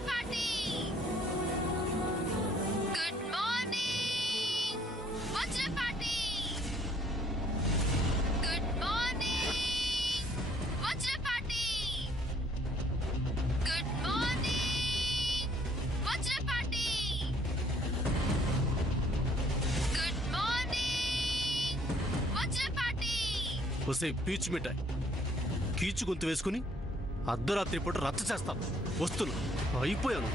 Vajrapati good morning Vajrapati good morning Vajrapati good morning Vajrapati good morning Vajrapati ఒసే పీచు మిఠాయి కీచు గొంతు వేసుకుని అర్ధరాత్రి పూట రచ్చ చేస్తాను. వస్తున్నా, అయిపోయాను.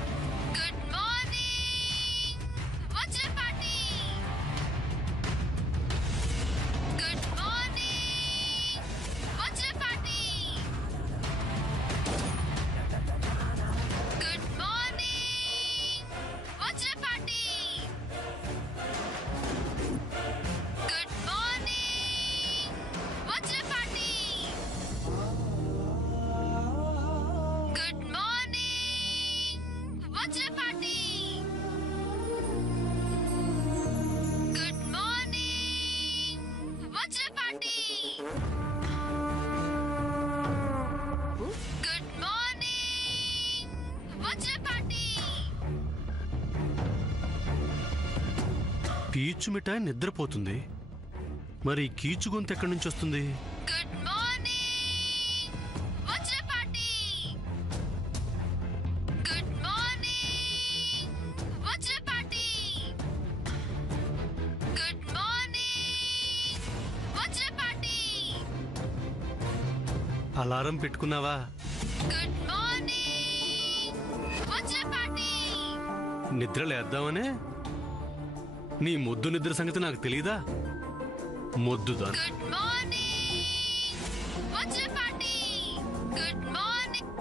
Good morning Vajrapati good morning Vajrapati good morning Vajrapati good morning Vajrapati good morning Vajrapati good morning Vajrapati good morning Vajrapati పీచు మిఠాయి నిద్రపోతుంది. మరి కీచు గొంతు ఎక్కడి నుంచి వస్తుంది? Good morning Vajrapati good morning Vajrapati good morning Vajrapati alarm పెట్టుకున్నావా? గుడ్ మార్నింగ్ వజ్రపాటి నిద్ర లేద్దామనే? నీ మొద్దు నిద్ర సంగతి నాకు తెలీదా? మొద్దుదాను. Good morning Vajrapati good morning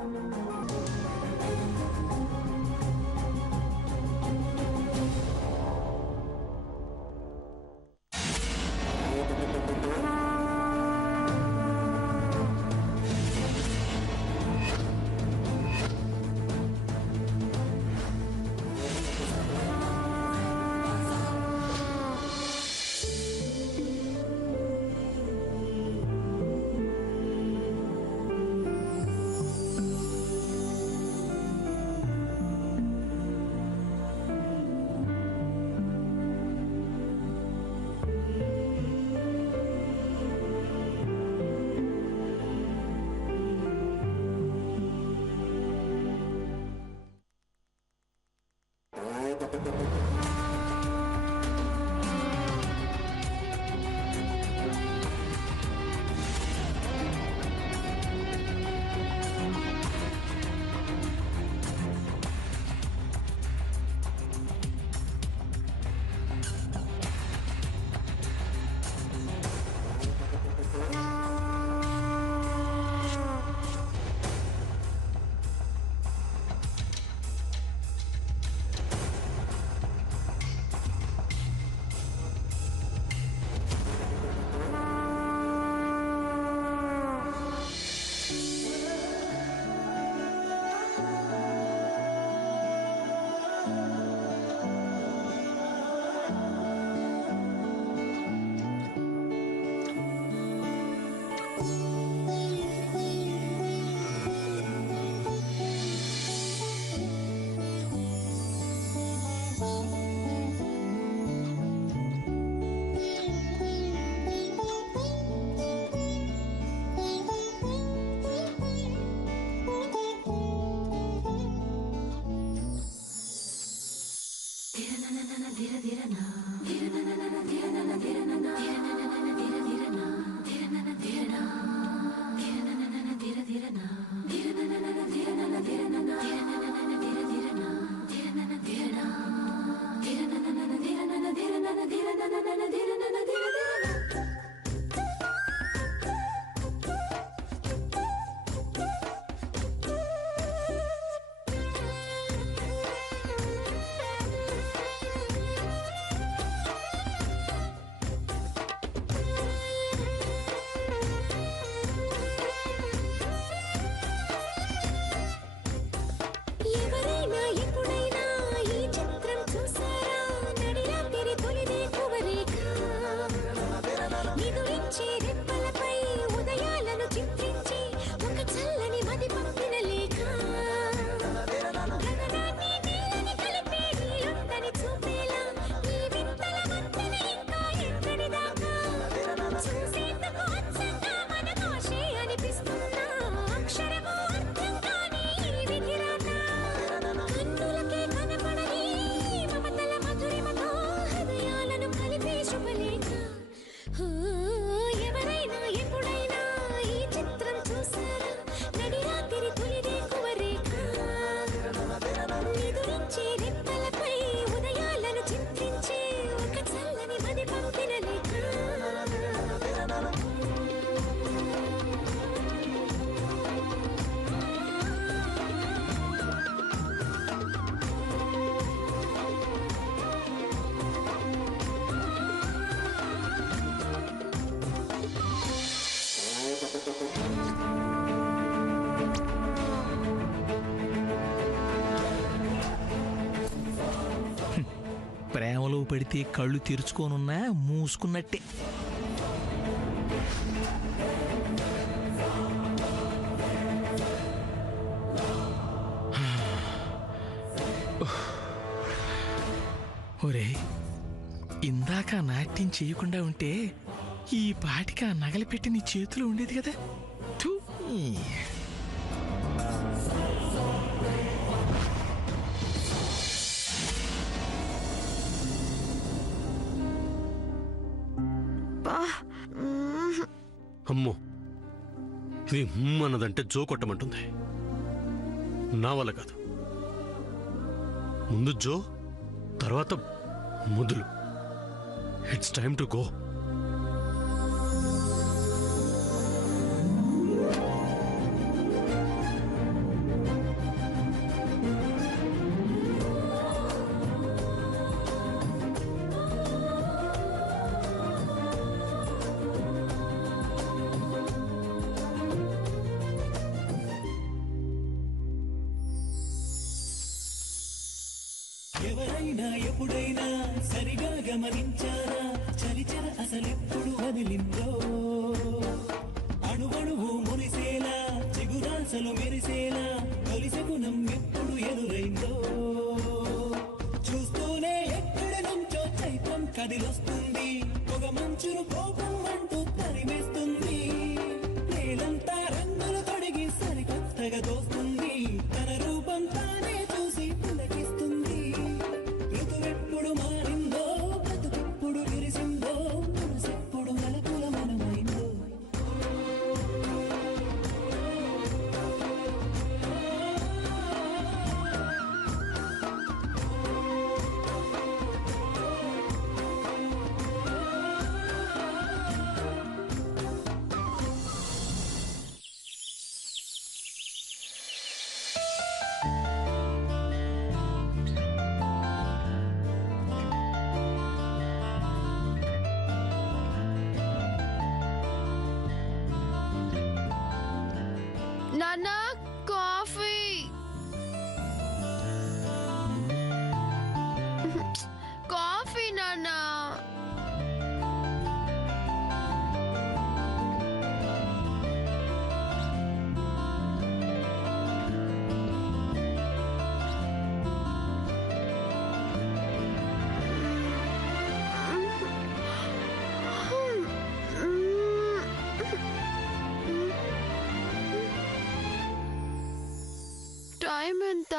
మెరిపించే రెప్పలపై ఉదయాలను చింతించే ఒక చల్లని మది పంపిన లేఖ. ప్రేమలో పడితే కళ్ళు తెరుచుకోనున్నా మూసుకున్నట్టే. ఒరే, ఇందాక నాట్యం చేయకుండా ఉంటే ఈ పాటికి ఆ నగలు పెట్టి నీ చేతిలో ఉండేది కదా. థూ. అమ్మో, ఇది అన్నదంటే జో కొట్టమంటుంది. నా వల్ల కాదు. ముందు జో, తర్వాత ముద్దులు. It's time to go. ఎవరైనా ఎప్పుడైనా సరిగా గమనించారా చలిచర అసలెప్పుడు వదిలిందో అణువణువు మురిసేలా చిగురాసలు మెరిసేలా తొలిస గుణం ఎప్పుడు ఎదురైందో చూస్తూనే ఎక్కడి నుంచో చైత్రం కదిలొస్తుంది పొగ మంచును కోపం అంటూ తరిమేస్తుంది నేలంతా రంగులు తొడిగి సరికొత్తగా దోస్తుంది తన రూపం తానే చూసి పులకిస్తుంది ఋతువెప్పుడు మారిందో బతుకెప్పుడు విరిసిందో మనసెప్పుడు మలపుల మనమైందో నాన్న, కాఫీ. కాఫీ నాన్న. టైం ఎంత?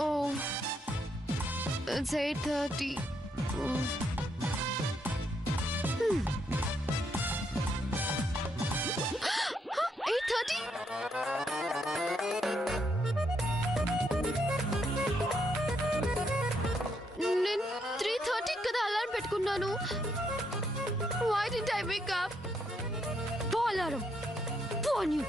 Oh, it's 8:30. 8:30? నేను 3:30 కదా అలారం పెట్టుకున్నాను. Why didn't I wake up? Alarm. Warn you.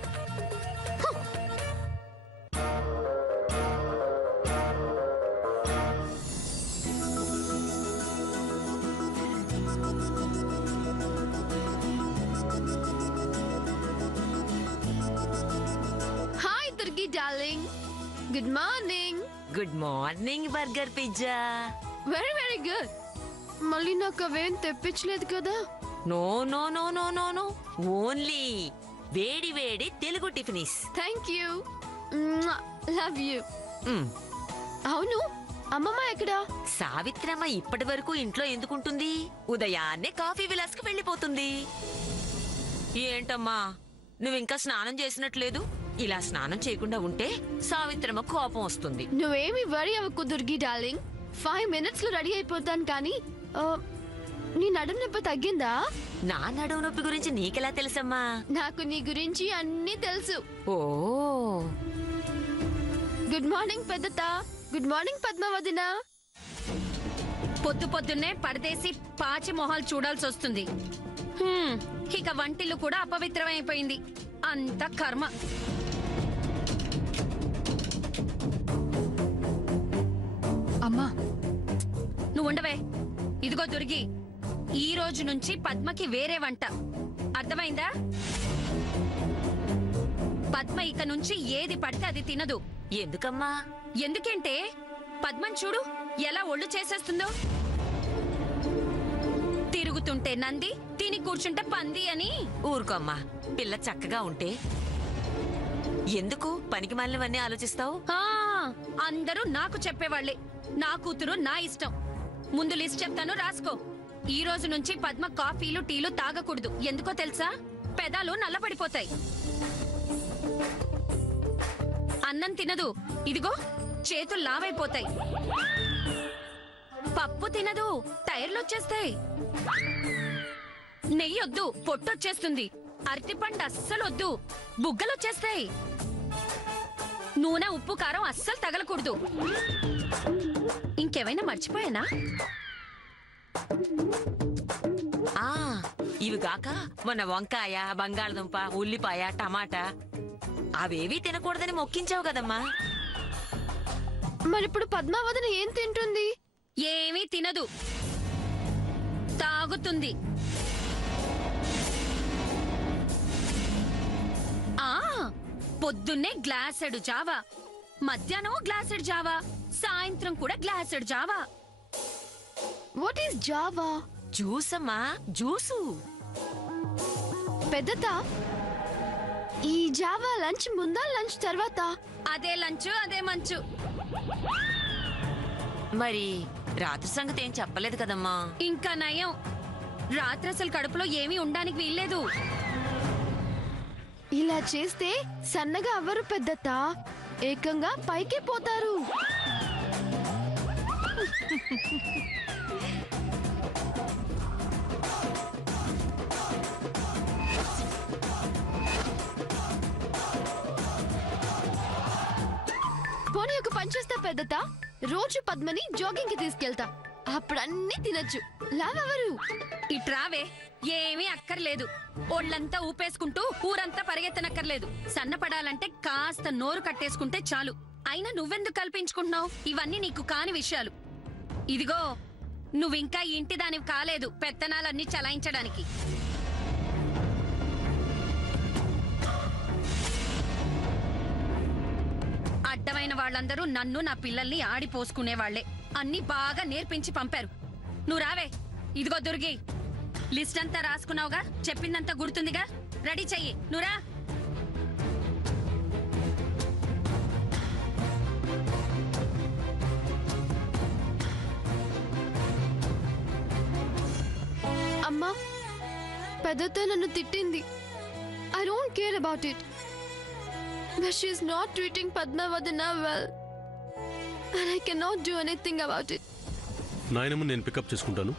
Hi, Durgi darling. Good morning. Good morning burger pizza. Very, very good. మళ్ళీ నాకు అవేం తెప్పించలేదు కదా? No no no no no no, only వేడి వేడి Telugu tiffins. Thank you. Love you. అవును, అమ్మమ్మ ఎక్కడా? సావిత్రమ్మ ఇప్పటి వరకు ఇంట్లో ఎందుకుంటుంది? ఉదయాన్నే కాఫీ విలాస్ కు వెళ్ళిపోతుంది. ఏంటమ్మా నువ్వింకా స్నానం చేసినట్లేదు? ఇలా స్నానం చేయకుండా ఉంటే సావిత్రమ్మ కోపం వస్తుంది. నువ్వేమి వరి అవ్వకు దుర్గి డార్లింగ్. 5 minutes లో రెడీ అయిపోతాను. కానీ నీ నడుము నొప్పి తగ్గిందా? నా నడుము నొప్పి గురించి నీకెలా తెలుసమ్మా? నాకు నీ గురించి అన్నీ తెలుసు. ఓ గుడ్ మార్నింగ్ పెద్దత. గుడ్ మార్నింగ్ పద్మావదిన. పొద్దు పొద్దున్నే పరదేశి పాచి మొహాలు చూడాల్సి వస్తుంది. ఇక వంటిల్లు కూడా అపవిత్రమైపోయింది. అంత కర్మ. అమ్మా నువ్వు ఉండవే. ఇదిగో దుర్గి, ఈ రోజు నుంచి పద్మకి వేరే వంట, అర్థమైందా? పద్మ ఇక నుంచి ఏది పడితే అది తినదు. ఎందుకమ్మా? ఎందుకంటే పద్మని చూడు ఎలా ఒళ్ళు చేసేస్తుందో. తిరుగుతుంటే నంది, తిని కూర్చుంటే పంది అని. ఊరుకోమ్మా, పిల్ల చక్కగా ఉంటే ఎందుకు పనికి మాలినవన్నీ ఆలోచిస్తావు? అందరూ నాకు చెప్పేవాళ్లే. నా కూతురు నా ఇష్టం. ముందు లిస్ట్ చెప్తాను, రాసుకో. ఈ రోజు నుంచి పద్మ కాఫీలు టీలు తాగకూడదు. ఎందుకో తెలుసా? పెదాలు నల్లపడిపోతాయి. అన్నం తినదు. ఇదిగో చేతులు లావైపోతాయి. పప్పు తినదు, టైర్లు వచ్చేస్తాయి. నెయ్యి వద్దు, పొట్టొచ్చేస్తుంది. అరటిపండు అస్సలొద్దు, బుగ్గలొచ్చేస్తాయి. నూనె ఉప్పు కారం అస్సలు తగలకూడదు. ఇంకేమైనా మర్చిపోయానా? ఇవి గాక మొన్న వంకాయ, బంగాళదుంప, ఉల్లిపాయ, టమాటా అవేవీ తినకూడదని మొక్కించావు కదమ్మా. మరిప్పుడు పద్మావదిన ఏం తింటుంది? ఏమీ తినదు, తాగుతుంది. పొద్దున్నే గ్లాసెడు జావా, మధ్యాహ్నం గ్లాసెడు జావా, సాయంత్రం కూడా గ్లాసెడు జావా. What is java? జ్యూస్ అమ్మా, జ్యూసు. పెద్దత, ఈ జావా లంచ్ ముందా లంచ్ తర్వాత? అదే లంచ్ అదే మంచు. మరి రాత్రి సంగతి ఏం చెప్పలేదు కదమ్మా. ఇంకా నయం, రాత్రి అసలు కడుపులో ఏమీ ఉండడానికి వీల్లేదు. ఇలా చేస్తే సన్నగా అవ్వరు పెద్దత, ఏకంగా పైకి పోతారు. పోనీ ఒక పని చేస్తా పెద్దత, రోజు పద్మని జాగింగ్ కి తీసుకెళ్తా. అప్పుడు అన్ని తినచ్చు, లావెవరు. ఇట్రావే, ఏమీ అక్కర్లేదు. ఒళ్ళంతా ఊపేసుకుంటూ ఊరంతా పరిగెత్తనక్కర్లేదు. సన్నపడాలంటే కాస్త నోరు కట్టేసుకుంటే చాలు. అయినా నువ్వెందుకు కల్పించుకుంటున్నావు? ఇవన్నీ నీకు కాని విషయాలు. ఇదిగో, నువ్వింకా ఇంటి దానివి కాలేదు పెత్తనాలన్నీ చలాయించడానికి. అడ్డమైన వాళ్ళందరూ నన్ను నా పిల్లల్ని ఆడిపోసుకునేవాళ్లే. అన్ని బాగా నేర్పించి పంపారు. నువ్వు రావే. ఇదిగో దుర్గి, లిస్ట్ అంతా రాసుకున్నావుగా, చెప్పిందంతా గుర్తుందిగా, రెడీ చెయ్యి. నువ్వురా. అమ్మా, పెద్దతో నన్ను తిట్టింది. I don't care about it. But she's not treating Padmavadina well. And I cannot do anything about it. నాయనమ్మ నేను పికప్ చేసుకుంటాను.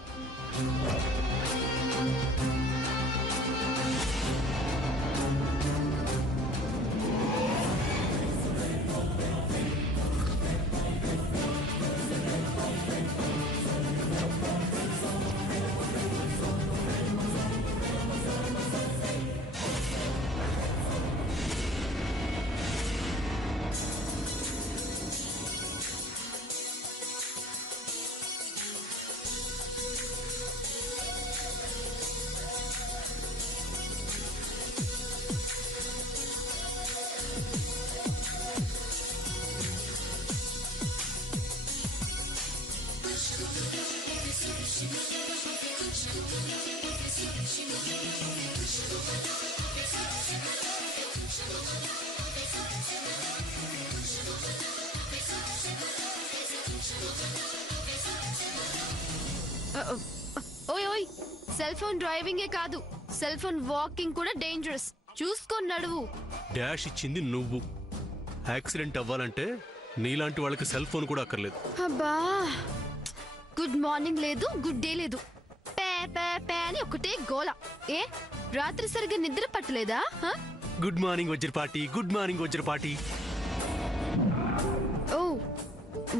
ఓయ్ ఓయ్, సెల్ ఫోన్ డ్రైవింగే కాదు, సెల్ ఫోన్ వాకింగ్ కూడా డేంజరస్. చూసుకొని నడువు. డాష్ ఇచ్చింది నువ్వు. యాక్సిడెంట్ అవ్వాలంటే నీలాంటి వాళ్ళకి సెల్ ఫోన్ కూడా అక్కర్లేదు. అబ్బా, గుడ్ మార్నింగ్ లేదు, గుడ్ డే లేదు. పే పే అని ఒకటే గోల. ఏ రాత్రి సరిగ్గా నిద్ర పట్టలేదా? Good morning Vajrapati, good morning Vajrapati. ఓ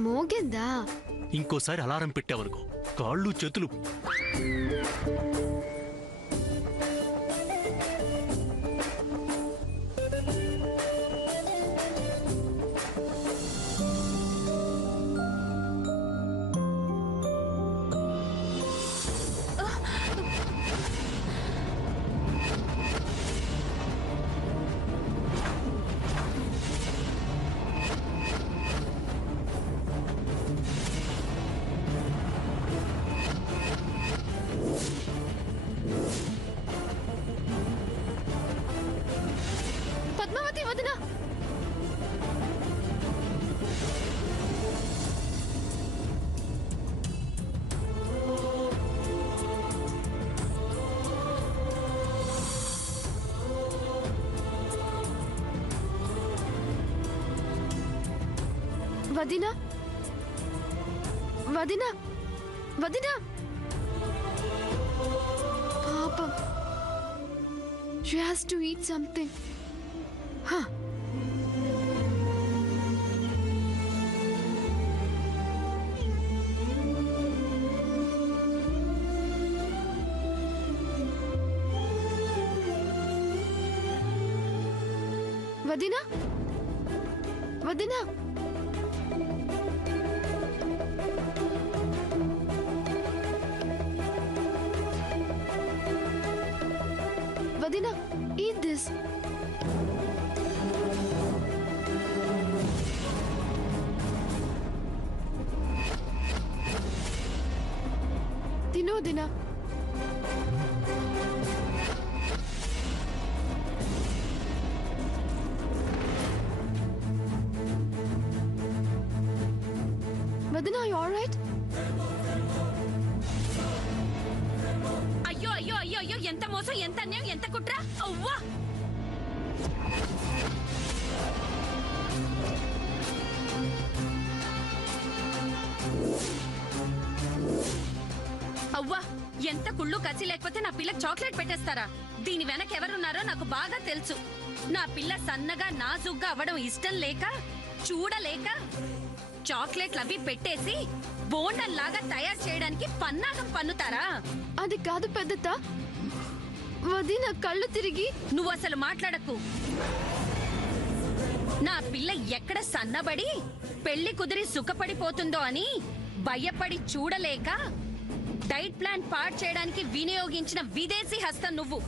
మోగిందా? ఇంకోసారి అలారం పెట్టావనుకో కాళ్ళు చేతులు. పద్మావతి వదినా, వదినా, వదినా, వదినా. పాపం. She has to eat something. Huh. వదినా, వదినా. వదినా, eat this. తిను వదినా. వదినా, you all right? అయ్యో అయ్యో అయ్యో అయ్యో, ఎంత మోసం, ఎంత అన్యాయం, ఎంత కుట్ర. అవ్వా అవ్వా, ఎంత కుళ్ళు కసి లేకపోతే నా పిల్లకి చాక్లెట్ పెట్టేస్తారా? దీని వెనక ఎవరున్నారో నాకు బాగా తెలుసు. నా పిల్ల సన్నగా నాజుగ్గా అవ్వడం ఇష్టం లేక, చూడలేక చాక్లెట్లు అవి పెట్టేసి బోండల్లాగా తయారు చేయడానికి పన్నాగం పన్నుతారా? అది కాదు పెద్దత. వదినా కళ్ళు తిరిగి. నువ్వు అసలు మాట్లాడకు. నా పిల్ల ఎక్కడ సన్నబడి పెళ్లి కుదిరి సుఖపడిపోతుందో అని భయపడి చూడలేక డైట్ ప్లాన్ పాడు చేయడానికి వినియోగించిన విదేశీ హస్తం నువ్వు.